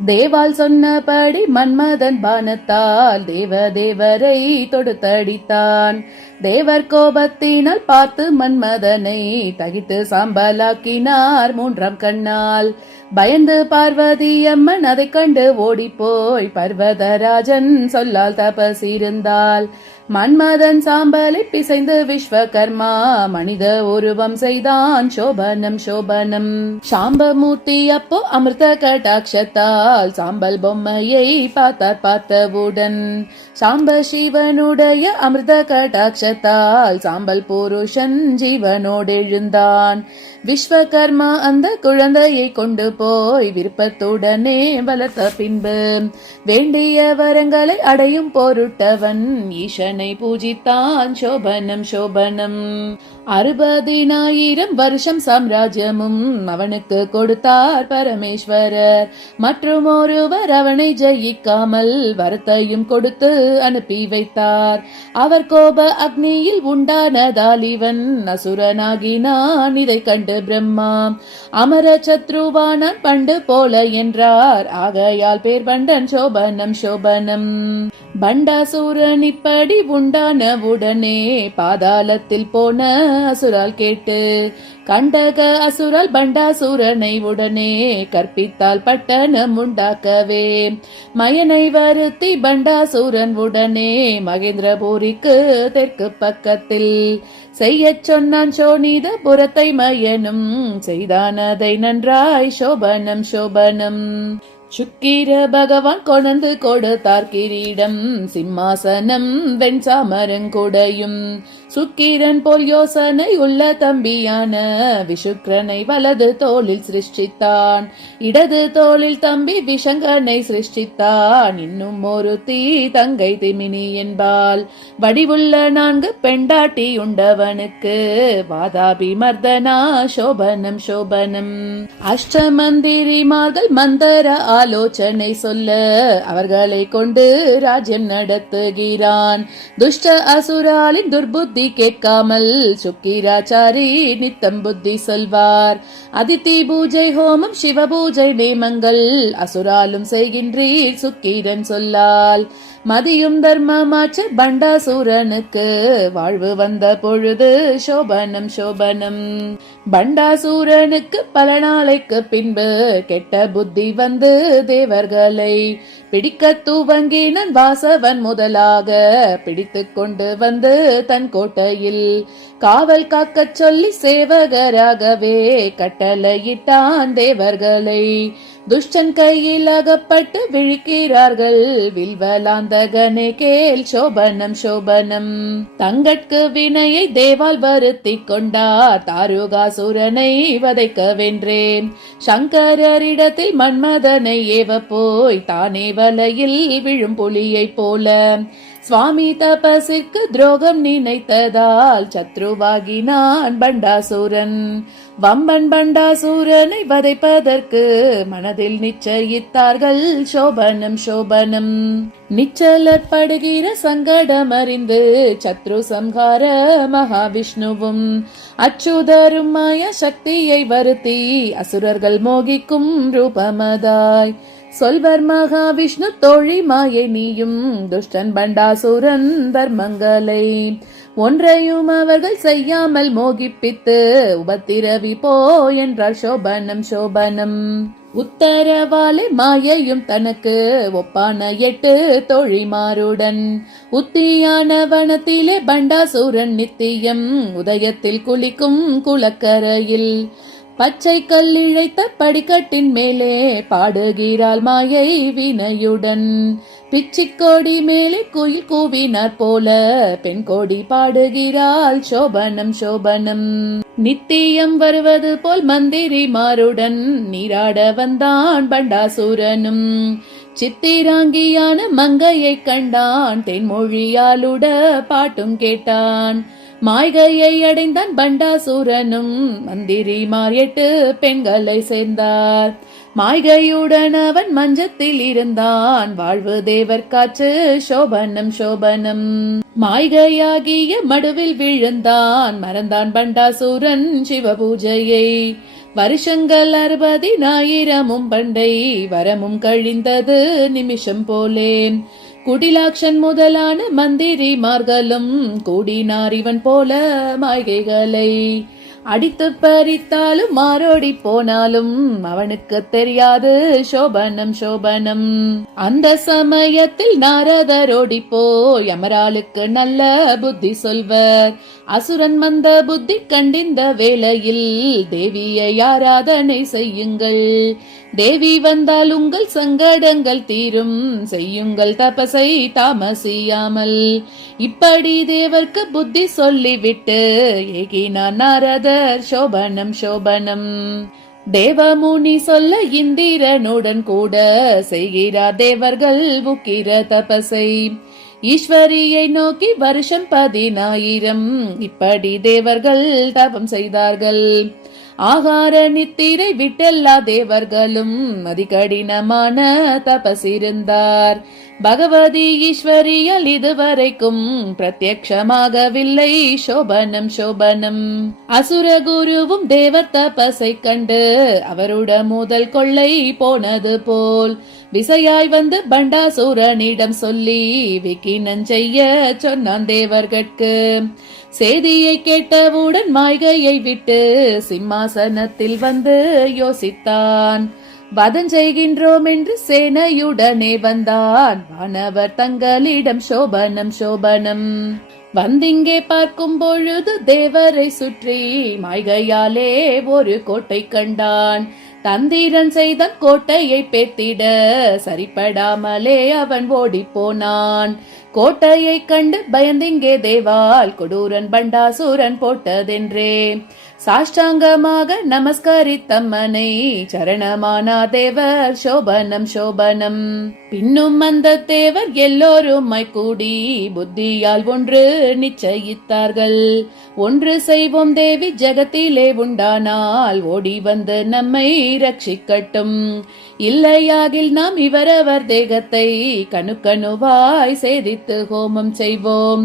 தேவால் சொன்னபடி மன்மதன் பானத்தால் தேவரை தொடுத்தடித்தான். தேவர் கோபத்தினால் பார்த்து மன்மதனை தகித்து சாம்பலாக்கினார் மூன்றாம் கண்ணால். பயந்து பார்வதி அம்மன் அதை கண்டு ஓடிப்போய் பர்வதராஜன் சொல்லால் தபசிருந்தாள். மன்மதன் சாம்பலை பிசைந்து விஸ்வகர்மா மனித உருவம் செய்தான். சோபனம் சோபனம். சாம்பமூர்த்தி அப்போ அமிர்த கடாட்சத்தால் சாம்பல் பொம்மையை பார்த்தவுடன் சாம்ப சிவனுடைய அமிர்த கடாட்சத்தால் சாம்பல் புருஷன் ஜீவனோடு எழுந்தான். விஸ்வகர்மா அந்த குழந்தையை கொண்டு போய் விருப்பத்துடனே வளர்த்த பின்பு வேண்டிய வரங்களை அடையும் பொருட்டவன் ஈசனை பூஜித்தான். சோபனம் சோபனம். 60,000 வருஷம் சாம்ராஜ்யமும் அவனுக்கு கொடுத்தார் பரமேஸ்வரர். மற்றும் ஒருவர் அவனை ஜெயிக்காமல் வரத்தையும் கொடுத்து அனுப்பி வைத்தார். அவர் கோப அக்னியில் உண்டானதால் இவன் அசுரனாகினான். இதை கண்டு பிரம்மா அமர சத்ருவானான் பண்டு போல என்றார். ஆகையால் பேர் பண்டன். சோபனம் சோபனம். பண்டாசூரன் இப்படி உண்டானவுடனே பாதாளத்தில் போன அசுரால் கேட்டு கண்டக அசுரால் பண்டாசூரனை உடனே கற்பித்தால் பட்டணம் உண்டாக்கவே மயனை வருத்தி பண்டாசூரன் உடனே மகேந்திரபுரிக்கு தெற்கு பக்கத்தில் செய்யச் சொன்னான். சோனித புறத்தை மயனும் செய்தானதை நன்றாய். சோபனம் சோபனம். சுக்கிர பகவான் கொணந்து கொடுத்தார் கிரீடம் சிம்மாசனம் வெண்சாமரங்குடையும். சுக்கிரன் போல் யோசனை உள்ள தம்பியான விஷுக்கிரனை வலது தோளில் சிருஷ்டித்தான். இடது தோளில் தம்பி விஷங்கனை சிருஷ்டித்தான். இன்னும் ஒரு தங்கை திமினி என்பால் வடிவுள்ள 4 பெண்டாட்டி உண்டவனுக்கு வாதாபி மர்தனா. சோபனம் சோபனம். அஷ்டமந்திரிமார்கள் மந்தர ஆலோசனை சொல்ல அவர்களை கொண்டு ராஜ்யம் நடத்துகிறான். துஷ்ட அசுராலின் துர்புத்தி கேட்காமல் சுக்கிராச்சாரி நித்தம் புத்தி சொல்வார். அதித்தி பூஜை ஹோமம் சிவ பூஜை நேமங்கள் அசுராலும் செய்கின்றீர் சுக்கிரன் சொல்லால். மதியும் தர்மமாற்ற பண்டாசூரனுக்கு வாழ்வு வந்த பொழுது. சோபனம் சோபனம். பண்டாசூரனுக்கு பல நாளைக்கு பின்பு கெட்ட புத்தி வந்து தேவர்களை பிடிக்க துவங்கினன். வாசவன் முதலாக பிடித்து கொண்டு வந்து தன் கோட்டையில் காவல் காக்கச் சொல்லி சேவகராகவே கட்டளையிட்டான். தேவர்களை துஷ்டன் கையில் அகப்பட்டு விழிக்கிறார்கள் வில்வலாந்தகனே கேள். சோபனம் சோபனம். தங்கட்கு வினையை தேவால் வருத்தி கொண்டார். தாருகாசுரனை வதைக்க வென்றேன். சங்கரரிடத்தில் மன்மதனை ஏவ போய் தானே வலையில் விழும் புலியை போல சுவாமி தபசிற்கு துரோகம் நினைத்ததால் சத்ருவாகினான் பண்டாசூரன். வம்பன் பண்டாசூரனை வதைப்பதற்கு மனதில் நிச்சயித்தார்கள். சோபனம் சோபனம். நிச்சலப்படுகிற சங்கடம் அறிந்து சத்ரு சம்ஹார மகாவிஷ்ணுவும் அச்சுதரும் மாய சக்தியை வருத்தி அசுரர்கள் மோகிக்கும் ரூபமதாய் சொல்வர் மகாவிஷ்ணு தோழி மாயை நீயும் துஷ்டன் பண்டாசூரன் தர்மங்களை ஒன்றையும் அவர்கள் செய்யாமல் மோகிப்பித்து உபத்திரவி போ என்றார். சோபனம் சோபனம். உத்தரவாலே மாயையும் தனக்கு ஒப்பான 8 தோழிமாருடன் உத்தியான வனத்திலே பண்டாசூரன் நித்தியம் உதயத்தில் குளிக்கும் குளக்கரையில் பச்சை கல்லிழைத்த படிக்கட்டின் மேலே பாடுகிறாள் மாயை வினையுடன். பிச்சிக்கோடி மேலே குயில் கூவினார் போல பெண் கோடி பாடுகிறாள். சோபனம் சோபனம். நித்தியம் வருவது போல் மந்திரிமாருடன் நீராட வந்தான் பண்டாசூரனும். சித்திராங்கியான மங்கையை கண்டான். தென்மொழியாலுட பாட்டும் கேட்டான். மாய்கையை அடைந்தான் பண்டாசூரனும். மந்திரிமார் 8 பெண்களை சேர்ந்தார். மாய்கையுடன் அவன் மஞ்சத்தில் இருந்தான். வாழ்வு தேவர் காற்று. சோபனம் சோபனம். மாய்கையாகிய மடுவில் விழுந்தான். மறந்தான் பண்டாசூரன் சிவபூஜையை. வருஷங்கள் 60,000 பண்டை வரமும் கழிந்தது நிமிஷம் போலே. குடிலாக்ஷன் முதலான மந்திரிமார்களும் கூடினார் இவன் போல மாய்கைகளை. அடித்து பறித்தாலும் மாரோடி போனாலும் அவனுக்கு தெரியாது சோபனம் சோபனம். அந்த சமயத்தில் நாரதரோடி போய் அமராளுக்கு நல்ல புத்தி சொல்வர். அசுரன் மந்த புத்தி கண்டிந்த வேளையில் தேவியை ஆராதனை செய்யுங்கள். தேவி வந்தால் உங்கள் சங்கடங்கள் தீரும், செய்யுங்கள் தபசை தாமசியாமல். இப்படி தேவர்க்கு புத்தி சொல்லிவிட்டு ஏகினான் நாரதர் சோபனம் சோபனம். தேவமுனி சொல்ல இந்திரனுடன் கூட செய்கிறார் தேவர்கள் உக்கிர தபசை. ஈஸ்வரியை நோக்கி வருஷம் 10,000 இப்படி தேவர்கள் தபம் செய்தார்கள். ஆகார நித்திரை விட்டெல்லா தேவர்களும் அதிகடினமான தபசிருந்தார். பகவதி ஈஸ்வரியால் இதுவரைக்கும் பிரத்யக்ஷமாகவில்லை சோபனம் சோபனம். அசுர குருவும் தேவர் தபசை கண்டு அவருட முதல் கொள்ளை போனது போல் விசையாய் வந்து பண்டாசூரனிடம் சொல்லி விக்கினன் செய்ய சொன்னான் தேவர்கட்கு. செய்தியை கேட்டவுடன் மாய்கையை விட்டு சிம்மாசனத்தில் வந்து யோசித்தான். வதம் செய்கின்றோம் என்று சேனையுடனே வந்தான் வானவர் தங்களிடம் சோபனம் சோபனம். வந்திங்கே பார்க்கும் பொழுது தேவரை சுற்றி மாய்கையாலே ஒரு கோட்டை கண்டான். தந்திரன் செய்த கோட்டையை பேத்திட சரிப்படாமலே அவன் ஓடி போனான். கோட்டையை கண்டு பயந்திங்கே தேவால் கொடூரன் பண்டாசூரன் போட்டதென்றே சாஷ்டாங்கமாக நமஸ்கரித்தம்மனை சரணமானா தேவர் சோபனம் சோபனம். பின்னும் அந்த தேவர் எல்லோருமாய் கூடி புத்தியால் ஒன்று நிச்சயித்தார்கள். ஒன்று செய்வோம் தேவி ஜெகத்திலே உண்டானால் ஓடி வந்து நம்மை ரட்சிக்கட்டும். இல்லையாகில் நாம் இவரவர் தேகத்தை கணுக்கணுவாய் சேதித்து ஹோமம் செய்வோம்.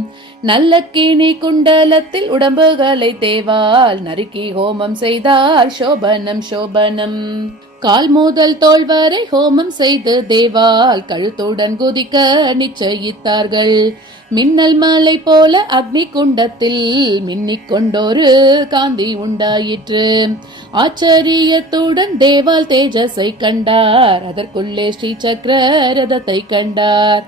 நல்ல கிணி குண்டலத்தில் உடம்புகளை தேவால் நறுக்கி ஹோமம் செய்தால் சோபனம் சோபனம். கால் முதல் தோள் வரை ஹோமம் செய்து தேவால் கழுத்துடன் குதிக்க நிச்சயித்தார்கள். மின்னல் மலை போல அக்னி குண்டத்தில் மின்னிக் கொண்டொரு காந்தி உண்டாயிற்று. ஆச்சரியத்துடன் தேவால் தேஜஸை கண்டார். அதற்குள்ளே ஸ்ரீ சக்கர ரதத்தை கண்டார்.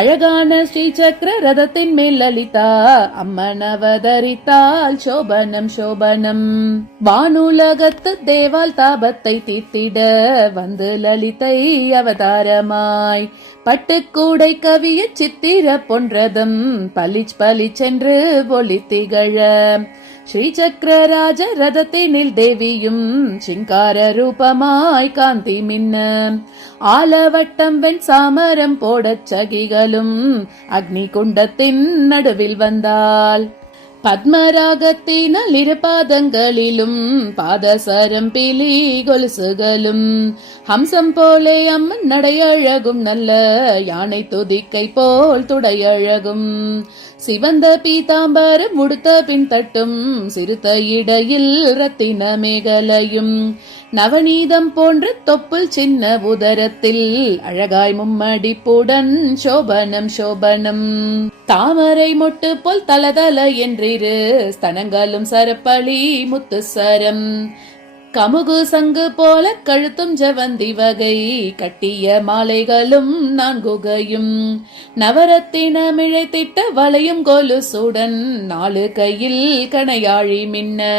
அழகான ஸ்ரீ சக்கர ரதத்தின் மேல் லலிதா அம்மன் அவதரித்தால் சோபனம் சோபனம். வானுலகத்து தேவால் தாபத்தை தீர்த்திட வந்து லலிதை அவதாரமாய் பட்டுக்கூடை கவிய சித்திர பொன்றதம் பளிச் பளிச்சென்று ஒளி திகழ. ஸ்ரீ சக்கரராஜ ரதத்தினில் தேவியும் சிங்கார ரூபமாய் காந்தி மின்ன. ஆலவட்டம் வெண் சாமரம் போடச் சகிகளும் அக்னி குண்டத்தின் நடுவில் வந்தாள். பத்மராகத்தினால் இரு பாதங்களிலும் பாதசரம் பிலி கொலுசுகளும் ஹம்சம் போலே அம்மன் நடையழகும் நல்ல யானை துதிக்கை போல் துடையழகும். சிவந்த பீதாம்பரம் உடுத்த பின் தட்டும் சிறுத்த இடையில் ரத்தின மேகலையும் நவநீதம் போன்ற தொப்புள் சின்ன உதரத்தில் அழகாய் மும்மடிப்புடன் சோபனம் சோபனம். தாமரை மொட்டு போல் தலதல என்றிரு ஸ்தனங்களும் சரப்பளி முத்து சரம். கமுகு சங்கு போல கழுத்தும் ஜவந்தி வகை கட்டிய மாலைகளும் நான்குகையும். நவரத்தினமிழை திட்ட வளையும் கொலுசுடன் 4 கையில் கணையாழி மின்ன.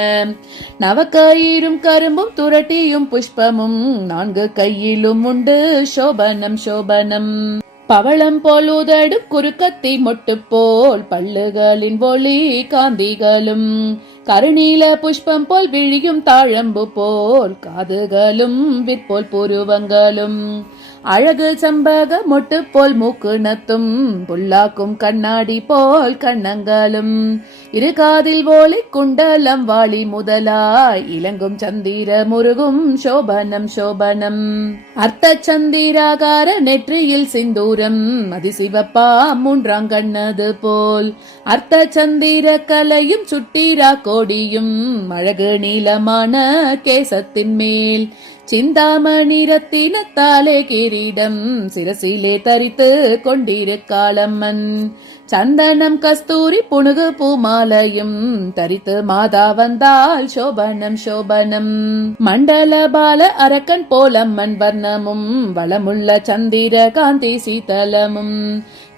நவக்கயிரும் கரும்பும் துரட்டியும் புஷ்பமும் 4 கையிலும் உண்டு சோபனம் சோபனம். பவளம் போல் உதடும் குறுக்கத்தி மொட்டு போல் பல்லுகளின் ஒளி காந்திகளும். கருநீல புஷ்பம் போல் விழியும் தாழம்பு போல் காதுகளும் விற்போல் புருவங்களும். அழகு சம்பக மொட்டு போல் மூக்கு நத்தும் புல்லாக்கும் கண்ணாடி போல் கண்ணங்களும் இரு காதில் ஓலை குண்டலம் வாளி முதலாய் இளங்கும் சந்திர முருகும் சோபனம் சோபனம் அர்த்த சந்திராகார நெற்றியில் சிந்தூரம் அதிசிவப்பா மூன்றாம் கண்ணது போல் அர்த்த சந்திர கலையும் சுட்டிரா கோடியும் அழகு நீளமான கேசத்தின் மேல் சிந்தாமணி ரத்தினத்தாலே கிரீடம் சிரசிலே தரித்து கொண்டிருக்காளம்மன் சந்தனம் கஸ்தூரி புனுகு பூமாலையும் தரித்து மாதா வந்தால் சோபனம் சோபனம் மண்டல பால அரக்கன் போலம்மன் வர்ணமும் வளமுள்ள சந்திர காந்தி சீதலமும்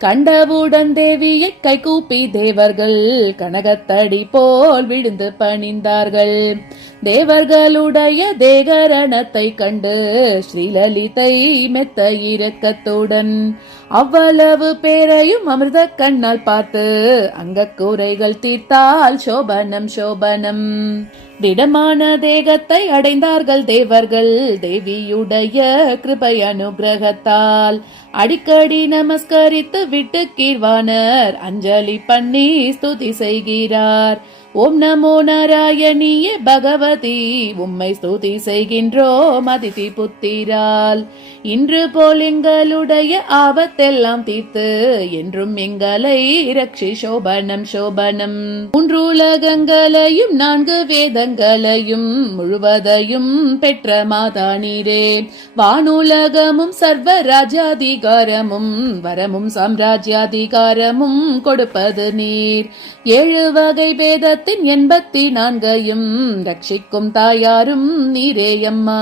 கண்டவுடன் தேவியை கைகூப்பி தேவர்கள் கனகத்தடி போல் விழுந்து பணிந்தார்கள் தேவர்களுடைய தேகரணத்தை கண்டு ஸ்ரீலலிதை மெத்த இரக்கத்துடன் அவ்வளவு பேரையும் அமிர்த கண்ணால் பார்த்து அங்க கூரைகள் தீர்த்தால் சோபனம் சோபனம் திடமான தேகத்தை அடைந்தார்கள் தேவர்கள் தேவியுடைய கிருபை அனுகிரகத்தால் அடிக்கடி நமஸ்கரித்து விட்டு கீர்வானர் அஞ்சலி பண்ணி ஸ்துதி செய்கிறார். ஓம் நமோ நாராயணியே பகவதி உம்மை ஸ்துதி செய்கின்றோம் அதிதி புத்திரால். இன்று போல் எங்களுடைய ஆபத்தெல்லாம் தீர்த்து என்றும் எங்களை ரக்ஷி சோபனம் சோபனம். 3 உலகங்களையும் 4 வேதங்களையும் முழுவதையும் பெற்ற மாதா நீரே. வானுலகமும் சர்வ ராஜாதிகாரமும் வரமும் சாம்ராஜ்யாதிகாரமும் கொடுப்பது நீர். 7 வகை வேதத்தின் 84யும் ரட்சிக்கும் தாயாரும் நீரே அம்மா.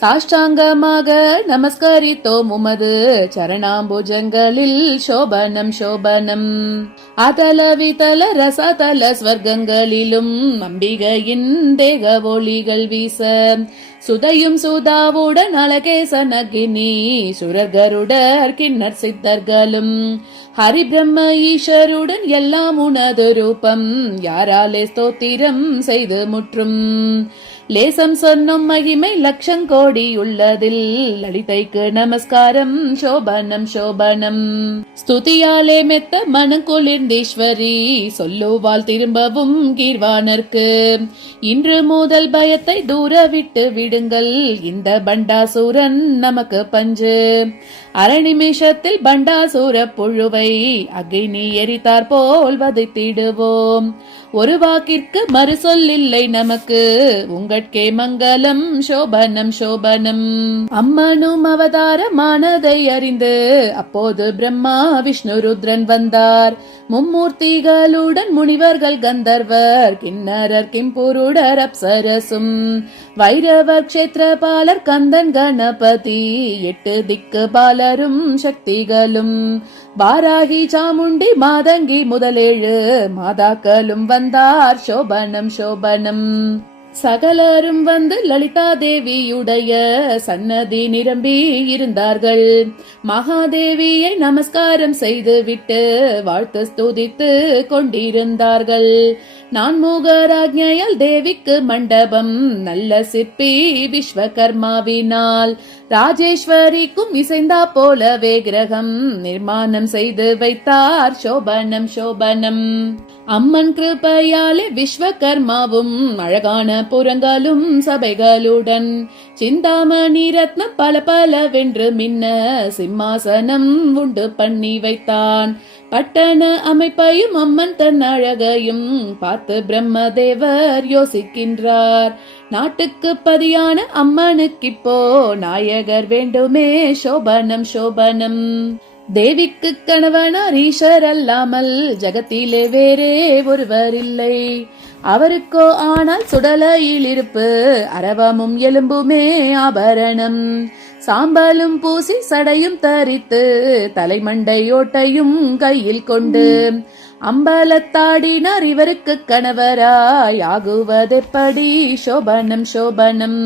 சாஷ்டாங்கமாக நமஸ்கரித்தோம் உமது சரணாம்புஜங்களில் சோபனம் சோபனம். அதல விதல ரசதல ஸ்வர்க்கங்களிலும் அம்பிகையின் தேக ஒளிகள் வீச சுதையும் சுதாவுடன் அழகேசன் அக்னி சுரகருடர் கிண்ணர் சித்தர்களும் ஹரி பிரம்ம ஈஸ்வருடன் எல்லாம் உனது ரூபம் யாராலே ஸ்தோத்திரம் செய்து முற்றும். லேசம் சொன்னும் மகிமை லட்சங்கோடி உள்ளதில் லலிதைக்கு நமஸ்காரம் சோபனம் சோபனம். ஸ்துதியாலே மெத்த மனக்குளிர்ந்தீஸ்வரி சொல்லுவாள் திரும்பவும் கீர்வானர்க்கு. இன்று முதல் பயத்தை தூர விட்டு விடுங்கள் இந்த பண்டாசூரன் நமக்கு பஞ்சு. அரை நிமிஷத்தில் பண்டாசூர புழுவை அக்னி எரித்தார் போல் வதைத்திடுவோம். ஒரு வாக்கிற்கு மறு சொல்லில்லை நமக்கு உங்கட்கே மங்களம் சோபனம் சோபனம். அம்மனும் அவதாரமானதை அறிந்து அப்போது பிரம்மா விஷ்ணு ருத்ரன் வந்தார். மும்மூர்த்திகளுடன் முனிவர்கள் கந்தர்வர் கிண்ணரர் கிம்புருடர் அப்சரசும் வைரவர் க்ஷேத்திரபாலர் கந்தன் கணபதி 8 திக்கு பாலரும் சக்திகளும் வாராகி சாமுண்டி மாதங்கி முதலேழு மாதாக்களும் வந்தார் சோபனம் சோபனம். சகலரும் வந்து லலிதா தேவியுடைய சன்னதி நிரம்பி இருந்தார்கள். மகாதேவியை நமஸ்காரம் செய்து விட்டு வாழ்த்து ஸ்துதித்து கொண்டிருந்தார்கள். நான்முகராஜ்ஞையால் தேவிக்கு மண்டபம் நல்ல சிற்பி விஸ்வகர்மாவினால் ராஜேஸ்வரிக்கும் இசைந்தா போலவே கிரகம் நிர்மாணம் செய்து வைத்தார் சோபனம் சோபனம். அம்மன் கிருபையாலே விஸ்வகர்மாவும் அழகான புறங்களும் சபைகளுடன் சிந்தாமணி ரத்னம் பல பலவென்று மின்ன சிம்மாசனம் உண்டு பண்ணி வைத்தான். பட்டண அமைப்பையும் அம்மன் தன் அழகையும் பார்த்து பிரம்மதேவர் யோசிக்கின்றார். நாட்டுக்கு பதியான அம்மனுக்கிப்போ நாயகர் வேண்டுமே சோபனம் சோபனம். தேவிக்கு கணவனார் ஈஸ்வர் அல்லாமல் ஜகத்திலே வேறே ஒருவர் இல்லை. அவருக்கோ ஆனால் சுடலையில் இருப்பு அரவமும் எலும்புமே ஆபரணம். சாம்பலும் பூசி சடையும் தரித்து தலைமண்டையோட்டையும் கையில் கொண்டு அம்பலத்தாடினார் இவருக்கு கணவராய் ஆகுவதெப்படி சோபனம் சோபனம்.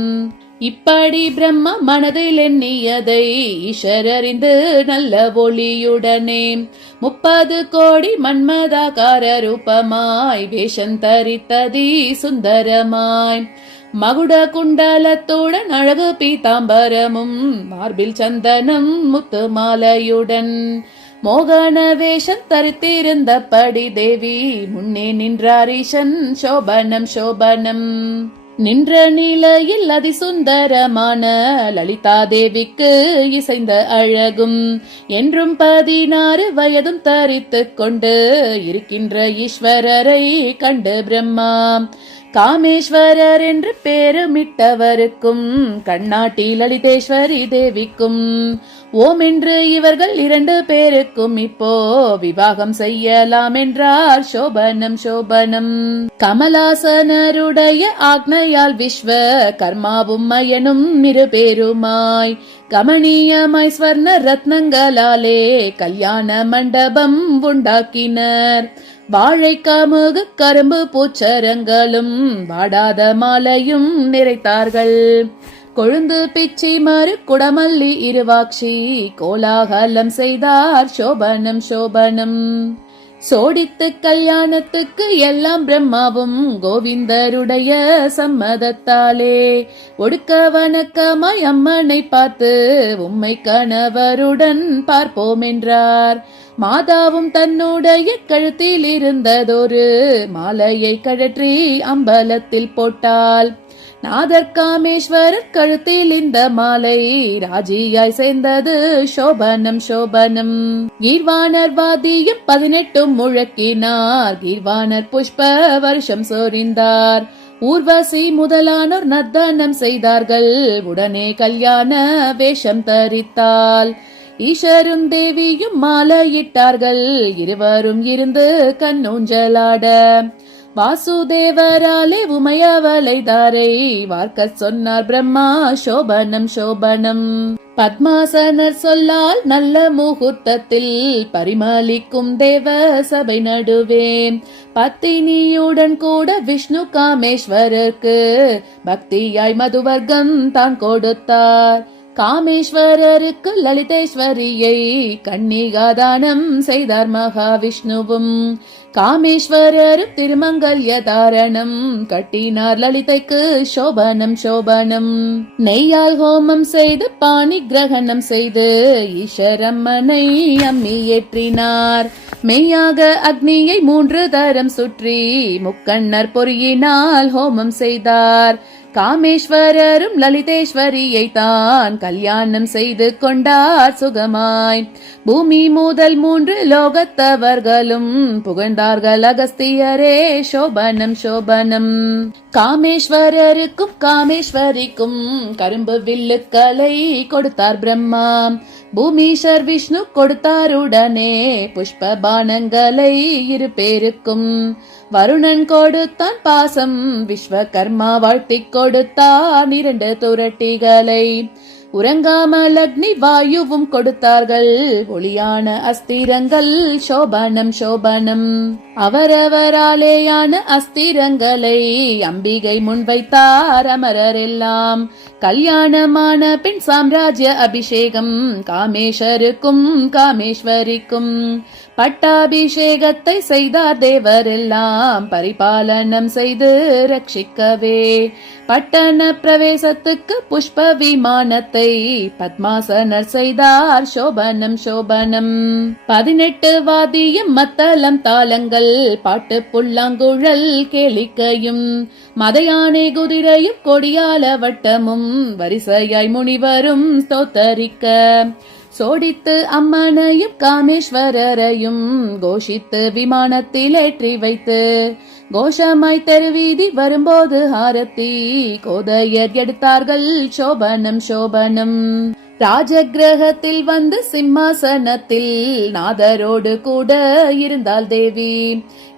இப்படி பிரம்மா மனதில் எண்ணியதை ஈஸ்வர் அறிந்து நல்ல ஒளியுடனே 30 கோடி மன்மதாகார ரூபமாய் வேஷம் தரித்ததி சுந்தரமாய் மகுட குண்டலத்துடன் அழகு பீதாம்பரமும் மார்பில் சந்தனம் முத்து மாலையுடன் மோகன வேஷம் தரித்திருந்தபடி தேவி முன்னே நின்றார் ஈசன் சோபனம் சோபனம். நின்ற நிலையில் அதிசுந்தரமான லலிதா தேவிக்கு இசைந்த அழகும் என்றும் 16 வயதும் தரித்துக் கொண்டு இருக்கின்ற ஈஸ்வரரை கண்டு பிரம்மா காமேஸ்வரர் என்று பேருமிட்டவருக்கும் கண்ணாட்டி லலிதேஸ்வரி தேவிக்கும் ஓம் என்று இவர்கள் 2 பேருக்கும் இப்போ விவாகம் செய்யலாம் என்றார் சோபனம் சோபனம். கமலாசனருடைய ஆக்னையால் விஸ்வ கர்மாவும் மயனும் 2 பேருமாய் கமனீயமாய் ஸ்வர்ண ரத்னங்களாலே கல்யாண மண்டபம் உண்டாக்கினர். வாழை கமுகு கரும்பு பூச்சரங்களும் வாடாத மாலையும் நிறைத்தார்கள். கொழுந்து பிச்சி மறு குடமல்லி இருவாட்சி கோலாகலம் செய்தார் சோபனம் சோபனம். சோடித்து கல்யாணத்துக்கு எல்லாம் பிரம்மாவும் கோவிந்தருடைய சம்மதத்தாலே ஒடுக்க வணக்கமாய் அம்மனை பார்த்து உம்மை கணவருடன் பார்ப்போம் என்றார். மாதாவும் தன்னுடைய கழுத்தில் இருந்ததொரு மாலையை கழற்றி அம்பலத்தில் போட்டாள். நாதர் காமேஸ்வரர் கழுத்தில் இந்த மாலை ராஜியாய் சேர்ந்தது சோபனம் சோபனம். கீர்வாணர் வாதியம் 18 முழக்கினார். கீர்வாணர் புஷ்ப வருஷம் சொரிந்தார். ஊர்வசி முதலானோர் நர்த்தனம் செய்தார்கள். உடனே கல்யாண வேஷம் தரித்தாள். ஈஸ்வரும் தேவியும் மாலையிட்டார்கள். இருவரும் இருந்து கண்ணூஞ்சலாட வாசுதேவராலே உமையவளை தாரை வார்க்க சொன்னார் பிரம்மா சோபனம் சோபனம். பத்மாசனர் சொல்லால் நல்ல முகூர்த்தத்தில் பரிமளிக்கும் தேவ சபை நடுவே பத்தினியுடன் கூட விஷ்ணு காமேஸ்வரருக்கு பக்தியாய் மதுவர்க்கம் தான் கொடுத்தார். காமேஸ்வரருக்கு லலிதேஸ்வரியை கன்னிகாதானம் செய்தார் மகாவிஷ்ணுவும். காமேஸ்வரரும் திருமங்கல்ய தாரணம் கட்டினார் லலிதைக்கு சோபனம் சோபனம். நெய்யால் ஹோமம் செய்து பாணி கிரகணம் செய்து ஈஸ்வரம்மனை அம்மி ஏற்றினார். மெய்யாக அக்னியை 3 தரம் சுற்றி முக்கண்ணர் பொறியினால் ஹோமம் செய்தார். காமேஸ்வரரும் லலிதேஸ்வரியை தான் கல்யாணம் செய்து கொண்டார் சுகமாய். பூமி முதல் 3 லோகத்தவர்களும் புகழ்ந்தார்கள் அகஸ்தியரே சோபனம் சோபனம். காமேஸ்வரருக்கும் காமேஸ்வரிக்கும் கரும்பு வில்லுக்களை கொடுத்தார் பிரம்மா. பூமீஷர் விஷ்ணு கொடுத்தாருடனே புஷ்ப பானங்களை 2 பேருக்கும். வருணன் கொடுத்தான் பாசம். விஸ்வகர்மா வாழ்த்திக் கொடுத்தான் 2 துரட்டிகளை. உறங்காமல் அக்னி வாயுவும் கொடுத்தார்கள். ஒளியான அஸ்திரங்கள் சோபனம் சோபனம். அவரவராலேயான அஸ்திரங்களை அம்பிகை முன்வைத்தார் அமரர் எல்லாம். கல்யாணமான பின் சாம்ராஜ்ய அபிஷேகம் காமேஸ்வருக்கும் காமேஸ்வரிக்கும். பட்டாபிஷேகத்தை செய்தார் தேவரெல்லாம் பரிபாலனம் செய்து ரட்சிக்கவே. பட்டண பிரவேசத்துக்கு புஷ்ப விமானத்தை பத்மாசனர் செய்தார் சோபனம் சோபனம். 18 வாத்தியம் மத்தளம் தாளங்கள் பாட்டு புல்லாங்குழல் கேளிக்கையும் மதையானை குதிரையும் கொடியால வட்டமும் வரிசையாய் முனிவரும் ஸ்தோத்தரிக்க. சோடித்து அம்மனையும் காமேஸ்வரரையும் கோஷித்து விமானத்தில் ஏற்றி வைத்து கோஷமாய் தெருவீதி வரும்போது ஹாரத்தி கோதையர் எடுத்தார்கள் சோபனம் சோபனம். ராஜகிரகத்தில் வந்து சிம்மாசனத்தில் நாதரோடு கூட இருந்தாள் தேவி.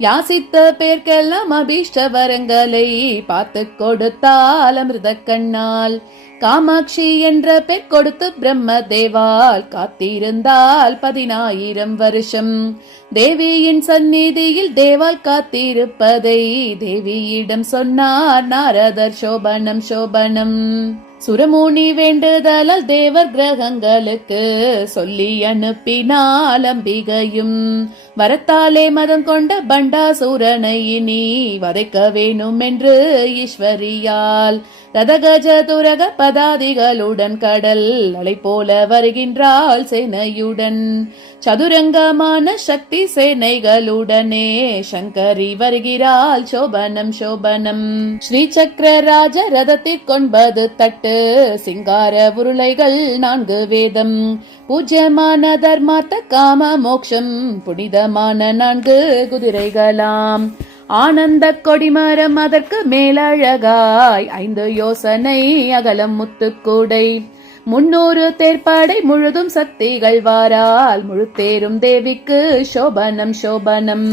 யாசித்த பேர்க்கெல்லாம் அபீஷ்ட வரங்களை பார்த்து கொடுத்தால் அமிர்த கண்ணால். காமாட்சி என்ற பெயர் கொடுத்து பிரம்ம தேவால் காத்திருந்தால் 10,000 வருஷம். தேவியின் சந்நிதியில் தேவால் காத்திருப்பதை தேவியிடம் சொன்னார் நாரதர் சோபனம் சோபனம். சுரமுனி வேண்டுதலால் தேவர் கிரகங்களுக்கு சொல்லி அனுப்பினால் அம்பிகையும் வரத்தாலே மதம் கொண்ட பண்டாசூரனை இனி வதைக்க வேணும் என்று ஈஸ்வரியால் ரதகஜ துரக பதாதிகளுடன் கடல் அலை போல வருகின்றாள் சேனையுடன் சதுரங்கமான சக்தி சேனைகளுடனே சங்கரி வருகிறாள் சோபனம் சோபனம். ஸ்ரீ சக்கர ராஜ ரதத்திற்கொன்பது தட்டு சிங்கார உருளைகள் 4 வேதம் பூஜ்யமான தர்மார்த்த காம மோக்ஷம் புனிதமான 4 குதிரைகளாம். ஆனந்த கொடிமரம் அதற்கு மேலழகாய் 5 யோசனை அகலம் முத்துக்கூடை 300 தேர்ப்படை முழுதும் சக்திகள் வாரால் முழுத்தேரும் தேவிக்கு சோபனம் சோபனம்.